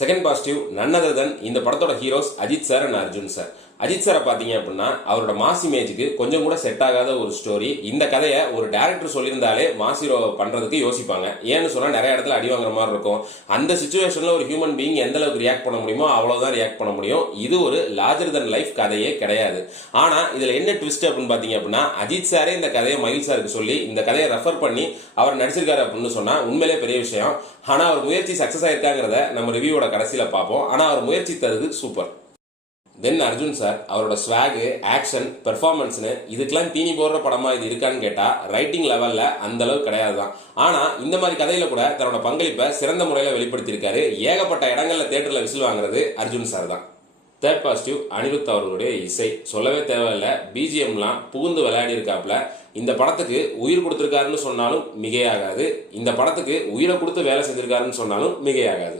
Second positive none other then இந்த படத்தோட heroes Ajith sir and Arjun sir. Ajith சாரை பார்த்தீங்க அப்படின்னா அவரோட மாஸ் இமேஜுக்கு கொஞ்சம் கூட செட் ஆகாத ஒரு ஸ்டோரி. இந்த கதையை ஒரு டேரக்டர் சொல்லியிருந்தாலே மாஸ் ஹீரோ பண்றதுக்கு யோசிப்பாங்க. ஏன்னு சொன்னா நிறைய இடத்துல அடி வாங்குற மாதிரி இருக்கும். அந்த சுச்சுவேஷன்ல ஒரு ஹியூமன் பீயிங் எந்த அளவுக்கு ரியாக்ட் பண்ண முடியுமோ அவ்வளவுதான் ரியாக்ட் பண்ண முடியும். இது ஒரு லார்ஜர் தன் லைஃப் கதையே கிடையாது. ஆனா இதுல என்ன ட்விஸ்ட் அப்படின்னு பாத்தீங்க அப்படின்னா அஜித் சாரே இந்த கதையை மயில் சாருக்கு சொல்லி இந்த கதையை ரெஃபர் பண்ணி அவர் நடிச்சிருக்காரு அப்படின்னு சொன்னா உண்மையிலே பெரிய விஷயம். ஆனா அவர் முயற்சி சக்சஸ் ஆயிருக்காங்கிறத நம்ம ரிவ்யூவோட கடைசியில பார்ப்போம். ஆனா அவர் முயற்சி தருது சூப்பர். தென் அர்ஜுன் சார் அவரோட ஸ்வாகு, ஆக்ஷன், பெர்ஃபார்மன்ஸ்னு இதுக்கெல்லாம் தீனி போடுற படமா இது இருக்கான்னு கேட்டா ரைட்டிங் லெவல்ல அந்த அளவு கிடையாது தான். ஆனா இந்த மாதிரி கதையில கூட தன்னோட பங்களிப்பை சிறந்த முறையில வெளிப்படுத்தியிருக்காரு. ஏகப்பட்ட இடங்கள்ல தியேட்டர்ல விசில் வாங்குறது அர்ஜுன் சார் தான். தேர்ட் பாசிட்டிவ் அனிருத் அவர்களுடைய இசை சொல்லவே தேவையில்லை. பிஜிஎம்லாம் புகுந்து விளையாடி இருக்காப்ல. இந்த படத்துக்கு உயிர் கொடுத்திருக்காருன்னு சொன்னாலும் மிகையாகாது. இந்த படத்துக்கு உயிரை கொடுத்து வேலை செஞ்சிருக்காருன்னு சொன்னாலும் மிகையாகாது.